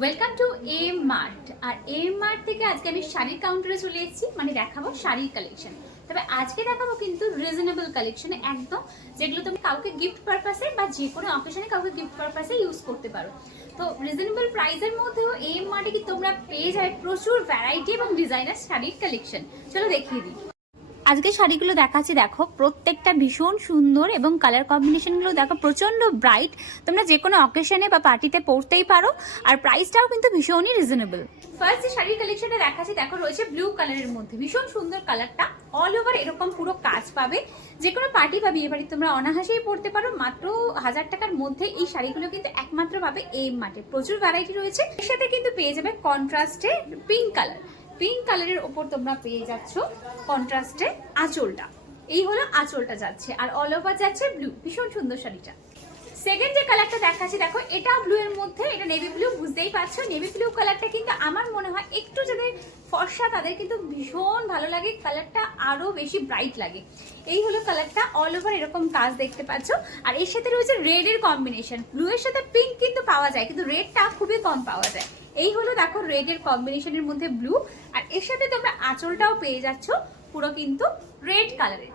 Welcome to M Mart আর M Mart থেকে আজকে আমি শাড়ির কাউন্টারে চলে এসেছি মানে দেখাবো শাড়ির কালেকশন তবে আজকে দেখাবো কিন্তু রিজনেবল কালেকশনে একদম যেগুলো তুমি কাউকে গিফট পারপাসে বা যে কোনো অকেশনে কাউকে গিফট পারপাসে ইউজ করতে পারো। তো রিজনেবল প্রাইসের মধ্যেও এম মার্টে কি তোমরা পেয়ে যাবে প্রচুর ভ্যারাইটি এবং ডিজাইনার শাড়ির কালেকশন চলো দেখিয়ে দিই। আজকে শাড়িগুলো দেখাচ্ছি, দেখো, প্রত্যেকটা ভীষণ সুন্দর এবং কালার কম্বিনেশনগুলো দেখো, প্রচণ্ড ব্রাইট তোমরা যে কোনো অকেশনে বা পার্টিতে পরতেই পারো, আর প্রাইসটাও কিন্তু ভীষণই রিজনেবল ফার্স্ট যে শাড়ির কালেকশনটা দেখাচ্ছি, দেখো, রয়েছে ব্লু কালারের মধ্যে। ভীষণ সুন্দর কালারটা অল ওভার এরকম পুরো কাজ পাবে। যে কোনো পার্টি বা বিয়ে বাড়ি তোমরা অনাহাসেই পড়তে পারো। মাত্র হাজার টাকার মধ্যে এই শাড়িগুলো কিন্তু একমাত্র পাবে এম মাঠে। প্রচুর ভ্যারাইটি রয়েছে। এর সাথে কিন্তু পেয়ে যাবে কন্ট্রাস্টে পিঙ্ক কালার কালারের ওপর তোমরা পেয়ে যাচ্ছ কন্ট্রাস্টে আঁচলটা। এই হলো আঁচলটা যাচ্ছে, আর অল ওভার যাচ্ছে ব্লু ভীষণ সুন্দর শাড়িটা। সেকেন্ড যে কালারটা দেখাচ্ছি, দেখো এটা ব্লু এর মধ্যে, এটা নেভি ব্লু বুঝতেই পারছ নেভি ব্লু কালারটা কিন্তু আমার মনে হয় একটু যাদের ফর্সা, তাদের কিন্তু ভীষণ ভালো লাগে কালারটা আরও বেশি ব্রাইট লাগে। এই হলো কালারটা অল ওভার এরকম কাজ দেখতে পাচ্ছ। আর এর সাথে রয়েছে রেড এর কম্বিনেশন ব্লু এর সাথে পিঙ্ক কিন্তু পাওয়া যায়, কিন্তু রেডটা খুবই কম পাওয়া যায়। এই হলো দেখো রেড এর কম্বিনেশনের মধ্যে ব্লু আর এর সাথে তোমরা আঁচলটাও পেয়ে যাচ্ছ, পুরো কিন্তু রেড কালারের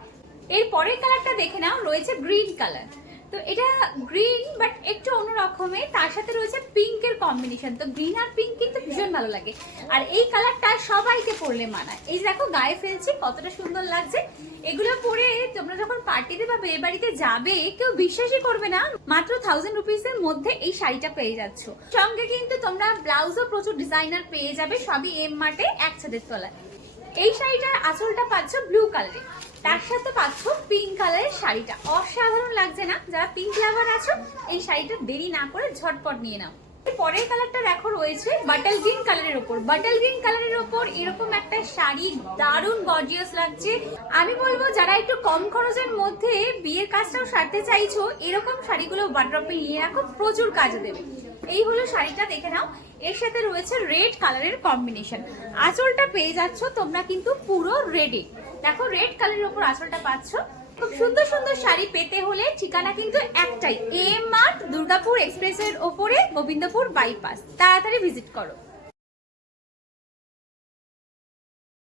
এর। পরের কালারটা দেখে নাও, রয়েছে গ্রিন কালার তো এটা গ্রিন বাট একটু অন্য রকমের, তার সাথে রয়েছে পিঙ্কের কম্বিনেশন তো গ্রিন আর পিঙ্ক কিন্তু ভীষণ ভালো লাগে। আর এই কালারটা সবাইকে পরলে মানায়। এই দেখো, গায়ে ফেলছি, কতটা সুন্দর লাগছে। এগুলো পরে তোমরা যখন পার্টিতে বা বিয়ে বাড়িতে যাবে, কেউ বিশ্বাসই করবে না, মাত্র থাউজেন্ড রুপিসের মধ্যে এই শাড়িটা পেয়ে যাচ্ছ। সঙ্গে কিন্তু তোমরা ব্লাউজও প্রচুর ডিজাইনার পেয়ে যাবে, সবই এম মার্টে এক ছাদের তলায় এই শাড়িটার আঁচলটা পাচ্ছ ব্লু কালারে তার সাথে পাচ্ছ পিঙ্ক কালারের শাড়িটা। অসাধারণ লাগছে না? যারা পিঙ্ক লাভার আছো, এই শাড়িটা দেরি না করে ঝটপট নিয়ে নাও। পরের কালারটা দেখো রয়েছে বাটাল গ্রিন কালারের ওপর। বাটাল গ্রিন কালারের ওপর এরকম একটা শাড়ি দারুণ গর্জিয়াস লাগছে। আমি বলব, যারা একটু কম খরচের মধ্যে বিয়ের কাজটাও সারতে চাইছো, এরকম শাড়িগুলো বাড্রপে নিয়ে রাখো, প্রচুর কাজে দেবে। এই হলো শাড়িটা, দেখে নাও। এর সাথে রয়েছে রেড কালারের কম্বিনেশন আঁচলটা পেয়ে যাচ্ছ তোমরা কিন্তু পুরো রেডে দেখো রেড কালারের উপর আঁচলটা পাচ্ছ। খুব সুন্দর সুন্দর শাড়ি পেতে হলে ঠিকানা কিন্তু একটাই, এম মার্ট দুর্গাপুর এক্সপ্রেসের ওপরে গোবিন্দপুর বাইপাস। তাড়াতাড়ি ভিজিট করো।